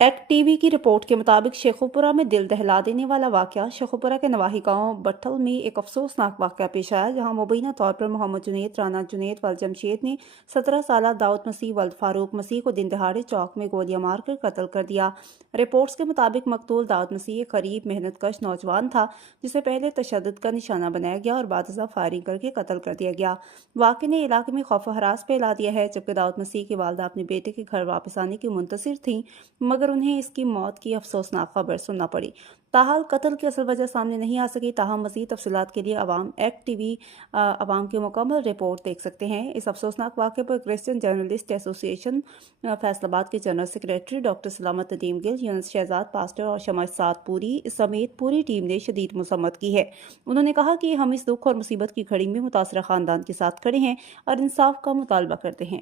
Act T V کی report کے مطابق شیخوپورہ میں دل دہلا دینے والا واقعہ شیخوپورہ کے نواحی گاؤں بٹھل میں ایک افسوسناک واقعہ پیش آیا، جہاں مبینہ طور پر محمد جنید، رانا جنید ولد جمشید نے 17 سالہ داؤد مسیح ولد فاروق مسیح کو دن دہاڑے چوک میں گولیاں مار کر قتل کر دیا۔ رپورٹس کے مطابق مقتول داؤد مسیح ایک غریب محنت کش نوجوان تھا، جسے پہلے تشدد کا نشانہ بنایا گیا اور بعد ازاں فائرنگ کر کے قتل کر دیا گیا۔ واقعے نے علاقے میں خوف و ہراس پھیلا دیا ہے، جبکہ داؤد مسیح کی والدہ اپنے بیٹے کے گھر واپس آنے کی منتظر تھیں، مگر انہیں اس کی موت کی افسوسناک خبر سننا پڑی۔ تاحال قتل کی اصل وجہ سامنے نہیں آ سکی، تاہم مزید تفصیلات کے لیے عوام ایکٹ ٹی وی عوام کی مکمل رپورٹ دیکھ سکتے ہیں۔ اس افسوسناک واقعے پر کرسچن جرنلسٹ ایسوسی ایشن فیصل آباد کے جنرل سیکریٹری ڈاکٹر سلامت ندیم گل، یونس شہزاد پاسٹر اور شمع سعد پوری سمیت پوری ٹیم نے شدید مذمت کی ہے۔ انہوں نے کہا کہ ہم اس دکھ اور مصیبت کی گھڑی میں متاثرہ خاندان کے ساتھ کھڑے ہیں اور انصاف کا مطالبہ کرتے ہیں۔